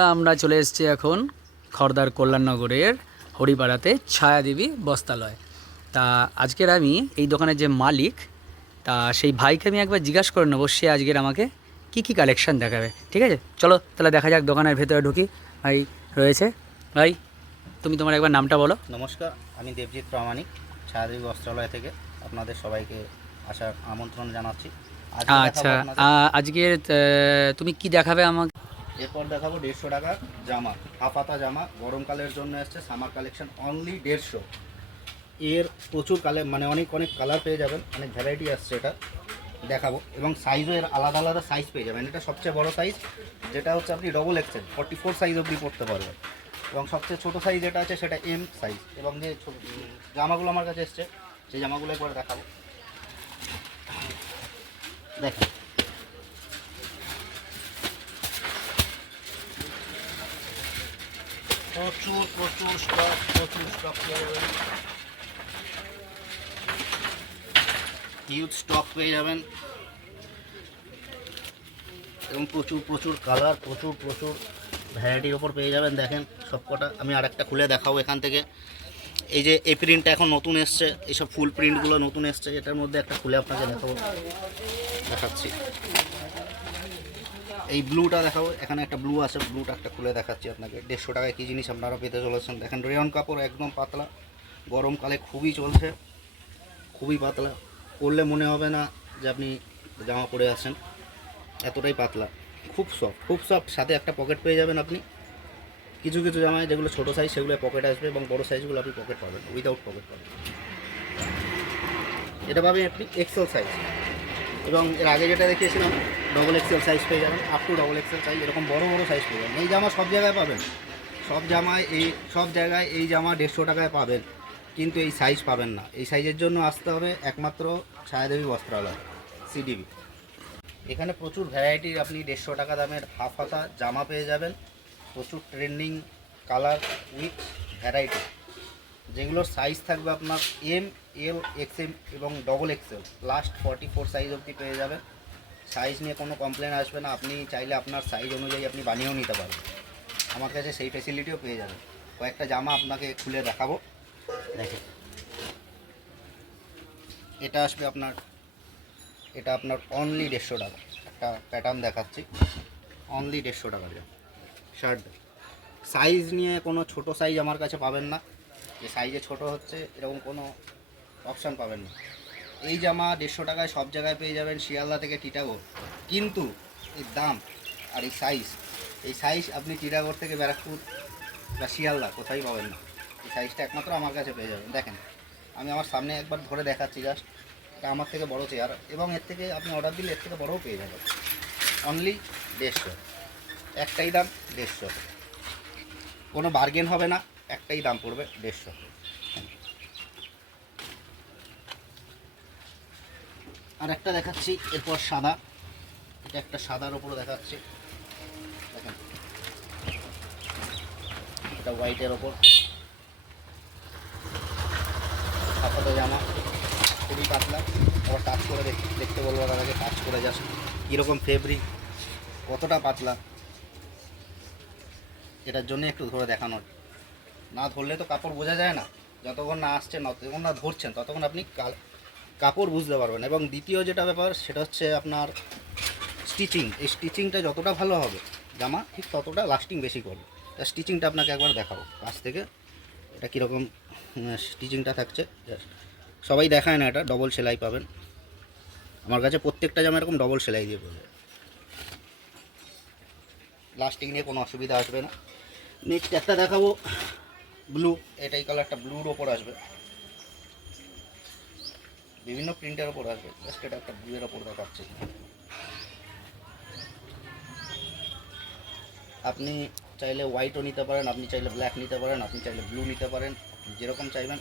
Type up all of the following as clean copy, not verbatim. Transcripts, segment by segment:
বন্ধুরা, আমরা চলে এসেছি এখন খড়দার কল্যাণনগরের হরিপাড়াতে ছায়াদেবী বস্ত্রালয়। তা আজকের আমি এই দোকানের যে মালিক, তা সেই ভাইকে আমি একবার জিজ্ঞাসা করে নেবো সে আজকের আমাকে কি কালেকশান দেখাবে। ঠিক আছে, চলো তাহলে দেখা যাক। দোকানের ভেতরে ঢুকি। ভাই রয়েছে। ভাই, তুমি তোমার একবার নামটা বলো। নমস্কার, আমি দেবজিৎ প্রামাণিক, ছায়াদেবী বস্ত্রালয় থেকে আপনাদের সবাইকে আসার আমন্ত্রণ জানাচ্ছি। আচ্ছা, আজকের তুমি কি দেখাবে আমাকে? এরপর দেখাবো 150 টাকার জামা, হাফ হাতা জামা, গরমকালের জন্য এসছে সামার কালেকশন, অনলি 150। এর প্রচুর মানে অনেক কালার পেয়ে যাবেন, অনেক ভ্যারাইটি আসছে এটা দেখাবো, এবং সাইজও এর আলাদা আলাদা সাইজ পেয়ে যাবেন। এটা সবচেয়ে বড় সাইজ, যেটা হচ্ছে আপনি ডবল এক্সেল 44 সাইজ অবধি পড়তে পারবেন, এবং সবচেয়ে ছোটো সাইজ যেটা আছে সেটা এম সাইজ। এবং যে জামাগুলো আমার কাছে এসছে সেই জামাগুলো একবার দেখাবো। দেখেন, প্রচুর স্টক পেয়ে যাবেন, হিউজ স্টক পেয়ে যাবেন, এবং প্রচুর কালার, প্রচুর ভ্যারাইটির ওপর পেয়ে যাবেন। দেখেন সবকটা আমি আরেকটা খুলে দেখাবো এখান থেকে। এই যে এই প্রিন্টটা এখন নতুন এসছে, এইসব ফুল প্রিন্টগুলো নতুন এসছে, এটার মধ্যে একটা খুলে আপনাকে দেখাচ্ছি। এই ব্লুটা দেখাবো, এখানে একটা ব্লু আছে, ব্লুটা একটা খুলে দেখাচ্ছি আপনাকে। 150 টাকায় কী জিনিস আপনারা পেতে চলেছেন। দেখেন রেয়ন কাপড়, একদম পাতলা, গরমকালে খুবই চলছে, খুবই পাতলা, পরলে মনে হবে না যে আপনি জামা পরে আছেন, এতটাই পাতলা, খুব সফট। সাথে একটা পকেট পেয়ে যাবেন আপনি। কিছু জামায় যেগুলো ছোটো সাইজ সেগুলো পকেট আসবে, এবং বড়ো সাইজগুলো আপনি পকেট পাবেন, উইদাউট পকেট পাবেন। এটা পাবেন আপনি এক্সেল সাইজ, এবং এর আগে যেটা দেখিয়েছিলাম ডবল এক্সেল সাইজ পেয়ে যাবেন, up to double XL size, এরকম বড় সাইজ পেয়ে যাবেন। এই জামা সব জায়গায় পাবেন, সব জায়গায় এই জামা 150 টাকায় পাবেন, কিন্তু এই সাইজ পাবেন না। এই সাইজের জন্য আসতে হবে একমাত্র ছায়াদেবী বস্ত্রালয়, সিডিবি। এখানে প্রচুর ভ্যারাইটির আপনি 150 টাকা দামের হাফ হাতা জামা পেয়ে যাবেন, প্রচুর ট্রেন্ডিং কালার উইথ ভ্যারাইটি, যেগুলোর সাইজ থাকবে আপনার এম, এল, এক্সএম এবং ডবল এক্সএল, লাস্ট 44 সাইজ অবধি পেয়ে যাবেন। সাইজ নিয়ে কোনো কমপ্লেন আসবে না, আপনি চাইলে আপনার সাইজ অনুযায়ী আপনি বানিয়েও নিতে পারবেন, আমার কাছে সেই ফেসিলিটিও পেয়ে যাবেন। কয়েকটা জামা আপনাকে খুলে দেখাবো। দেখেন, এটা আসবে আপনার, এটা আপনার অনলি 150 টাকা। একটা প্যাটার্ন দেখাচ্ছি, অনলি 150 টাকার জামা, শার্ট। সাইজ নিয়ে কোনো ছোট সাইজ আমার কাছে পাবেন না, যে সাইজে ছোট হচ্ছে এরকম কোনো অপশান পাবেন না। এই জামা 150 টাকায় সব জায়গায় পেয়ে যাবেন, শিয়ালদা থেকে টিটাগড়, কিন্তু এই দাম আর এই সাইজ আপনি টিটাগড় থেকে ব্যারাকপুর বা শিয়ালদা কোথায় পাবেন না। এই সাইজটা একমাত্র আমার কাছে পেয়ে যাবেন। দেখেন, আমি আমার সামনে একবার ধরে দেখাচ্ছি জাস্ট, এটা আমার থেকে বড় চেয়ার, এবং এর থেকে আপনি অর্ডার দিলে এর থেকে বড়ও পেয়ে যাবেন। অনলি 150, একটাই দাম 150, কোনো বার্গেন হবে না, একটাই দাম পড়বে 150। আর একটা দেখাচ্ছি এরপর সাদা, এটা একটা সাদার ওপরে দেখাচ্ছি। দেখেন, এটা হোয়াইটের ওপর হাফাতে জামা, খুবই পাতলা। আবার টাচ করে দেখতে বলবো, তার আগে টাচ করে যাস কীরকম ফেব্রিক, কতটা পাতলা, এটার জন্য একটু ধরে দেখানোর। না ধরলে তো কাপড় বোঝা যায় না, যতক্ষণ না আসছেন, যতক্ষণ না ধরছেন ততক্ষণ আপনি কাপড় বুঝতে পারবেন। এবং দ্বিতীয় যেটা ব্যাপার সেটা হচ্ছে আপনার স্টিচিং। এই স্টিচিংটা যতটা ভালো হবে জামা ঠিক ততটা লাস্টিং বেশি করবে। তা স্টিচিংটা আপনাকে একবার দেখাবো কাছ থেকে, এটা কীরকম স্টিচিংটা থাকছে। সবাই দেখায় না, এটা ডবল সেলাই পাবেন আমার কাছে, প্রত্যেকটা জামা এরকম ডবল সেলাই দিয়ে পড়বে, লাস্টিং নিয়ে কোনো অসুবিধা আসবে না। নেক্সট একটা দেখাবো ব্লু, এটাই কালারটা ব্লুর ওপর আসবে, বিভিন্ন প্রিন্টের ওপর আসবে, জাস্ট এটা একটা ব্লুয়ের ওপর দেখাচ্ছে। আপনি চাইলে হোয়াইটও নিতে পারেন, আপনি চাইলে ব্ল্যাক নিতে পারেন, আপনি চাইলে ব্লু নিতে পারেন, যেরকম চাইবেন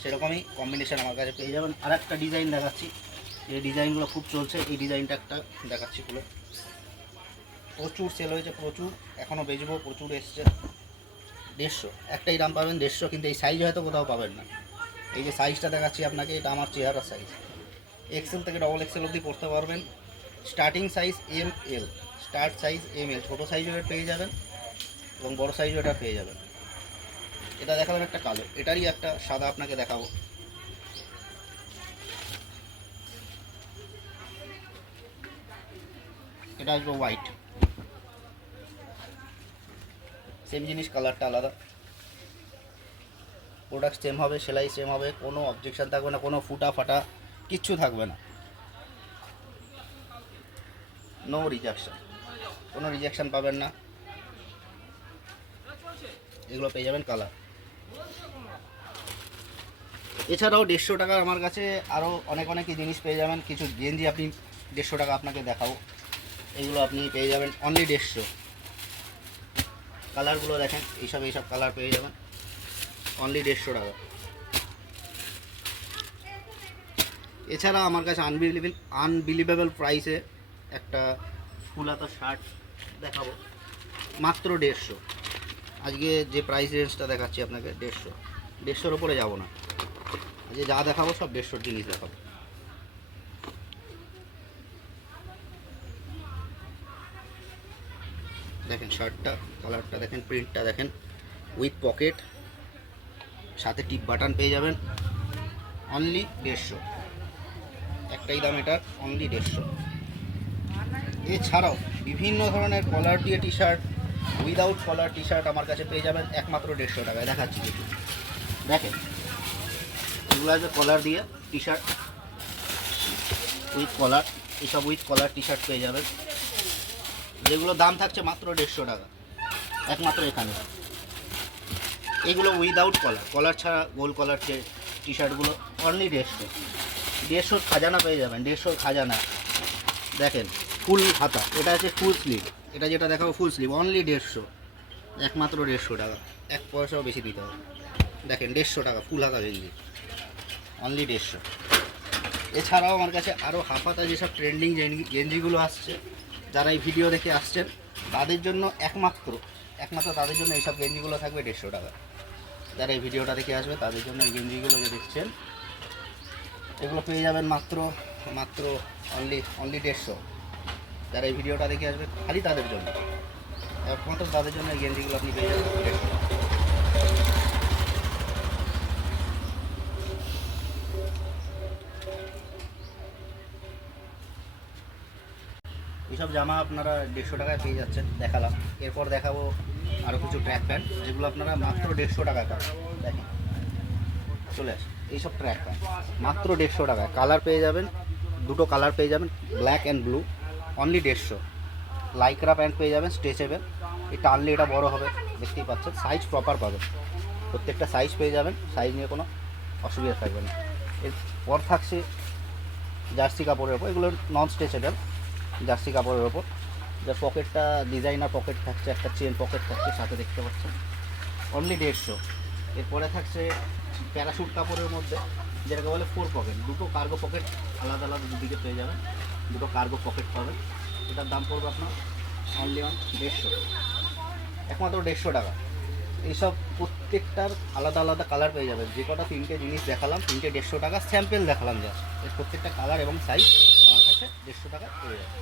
সেরকমই কম্বিনেশন আমার কাছে পেয়ে যাবেন। আর একটা ডিজাইন দেখাচ্ছি, এই ডিজাইনগুলো খুব চলছে, এই ডিজাইনটা একটা দেখাচ্ছি খুলে, প্রচুর সেল হয়েছে, প্রচুর এখনও বেচবো, প্রচুর এসছে। 150, একটাই দাম পাবেন 150, কিন্তু এই সাইজ হয়তো কোথাও পাবেন না। এই যে সাইজটা দেখাচ্ছি আপনাকে, এটা আমার চেহারা সাইজ, এক্সেল থেকে ডবল এক্সেল অবধি পড়তে পারবেন। Starting size M L, start size M L, ছোটো সাইজের পেয়ে যাবেন, এবং বড় সাইজও এটা পেয়ে যাবেন। এটা দেখালাম একটা কালো, এটারই একটা সাদা আপনাকে দেখাবো। এটা আসবে হোয়াইট, সেম জিনিস, কালারটা আলাদা। প্রোডাক্ট সেম হবে, সেলাই সেম হবে, কোনো অবজেকশন থাকবে না, কোনো ফুটা ফাটা কিচ্ছু থাকবে না, নো রিজেকশন, কোনো রিজেকশন পাবেন না। এগুলো পেয়ে যাবেন কালার। এছাড়াও 150 টাকার আমার কাছে আরও অনেক জিনিস পেয়ে যাবেন। কিছু গেঞ্জি আপনি 150 টাকা আপনাকে দেখাবো, এইগুলো আপনি পেয়ে যাবেন অনলি 150। কালারগুলো দেখেন, এইসব কালার পেয়ে যাবেন অনলি 150 টাকা। এছাড়া আমার কাছে আনবিলিভেবল প্রাইসে একটা ফুল হাতা শার্ট দেখাবো, মাত্র 150। আজকে যে প্রাইস রেঞ্জটা দেখাচ্ছি আপনাকে 150-150-র উপরে যাবো না। আজকে যা দেখাবো সব 150 জিনিস দেখাবো। দেখেন শার্টটা, কালারটা দেখেন, প্রিন্টটা দেখেন, উইথ পকেট, সাথে টিপ বাটন পেয়ে যাবেন অনলি 150। একটাই দাম এটা, অনলি 150। এছাড়াও বিভিন্ন ধরনের কলার দিয়ে টি শার্ট, উইদাউট কলার টি শার্ট আমার কাছে পেয়ে যাবেন একমাত্র 150 টাকায়। দেখাচ্ছি কিছু, দেখেন এগুলো আছে কলার দিয়ে টি শার্ট, উইথ কলার, এসব উইথ কলার টি শার্ট পেয়ে যাবেন, যেগুলো দাম থাকছে মাত্র 150 টাকা, একমাত্র এখানে। এগুলো উইদাউট কলার, কলার ছাড়া গোল কলার টি শার্টগুলো অনলি 150 খাজানা পেয়ে যাবেন, 150 খাজানা। দেখেন ফুল হাতা, এটা আছে ফুল স্লিভ, এটা যেটা দেখাবো ফুল স্লিভ, অনলি 150, একমাত্র 150 টাকা, 1 পয়সাও বেশি দিতে হবে। দেখেন 150 টাকা ফুল হাতা গেঞ্জি, অনলি 150। এছাড়াও আমার কাছে আরও হাফ হাতা যেসব ট্রেন্ডিং গেঞ্জিগুলো আসছে, যারা এই ভিডিও দেখে আসছেন তাদের জন্য একমাত্র তাদের জন্য এইসব গেঞ্জিগুলো থাকবে 150 টাকা। যারা এই ভিডিওটা দেখে আসবে তাদের জন্য এই গেঞ্জিগুলো যে দেখছেন এগুলো পেয়ে যাবেন মাত্র অনলি 150। যারা এই ভিডিওটা দেখে আসবে খালি তাদের জন্য, একমাত্র তাদের জন্য এই গেঞ্জিগুলো আপনি পেয়ে যাবেন 150 টাকা। এইসব জামা আপনারা 150 টাকায় পেয়ে যাচ্ছেন, দেখালাম। এরপর দেখাবো আরও কিছু ট্র্যাক প্যান্ট, যেগুলো আপনারা মাত্র 150 টাকায় পাবেন। দেখেন চলে আসে এইসব ট্র্যাক প্যান্ট মাত্র 150 টাকায়। কালার পেয়ে যাবেন, দুটো কালার পেয়ে যাবেন, black and blue, only 150। Lycra pant পেয়ে যাবেন স্ট্রেচেবল, এটা টানলে এটা বড় হবে, দেখতেই পাচ্ছেন। সাইজ প্রপার পাবেন, প্রত্যেকটা সাইজ পেয়ে যাবেন, সাইজ নিয়ে কোনো অসুবিধা থাকবে না। এরপর থাকছে জার্সি কাপড়ের ওপর, এগুলো নন স্ট্রেচেবল জার্সি কাপড়ের ওপর, যার পকেটটা ডিজাইনার পকেট থাকছে, একটা চেন পকেট থাকছে সাথে, দেখতে পাচ্ছেন অনলি 150। এরপরে থাকছে প্যারাশুট কাপড়ের মধ্যে, যেটাকে বলে 4 পকেট, দুটো কার্গো পকেট আলাদা দুদিকে পেয়ে যাবেন, দুটো কার্গো পকেট পাবেন। এটার দাম পড়বে আপনার অনলি 150, একমাত্র 150 টাকা। এইসব প্রত্যেকটার আলাদা কালার পেয়ে যাবেন। যে কটা 3টে জিনিস দেখালাম, 3টে 150 টাকা, স্যাম্পেল দেখালাম জাস্ট, এর প্রত্যেকটা কালার এবং সাইজ আমার কাছে 150 টাকা পেয়ে যাবে।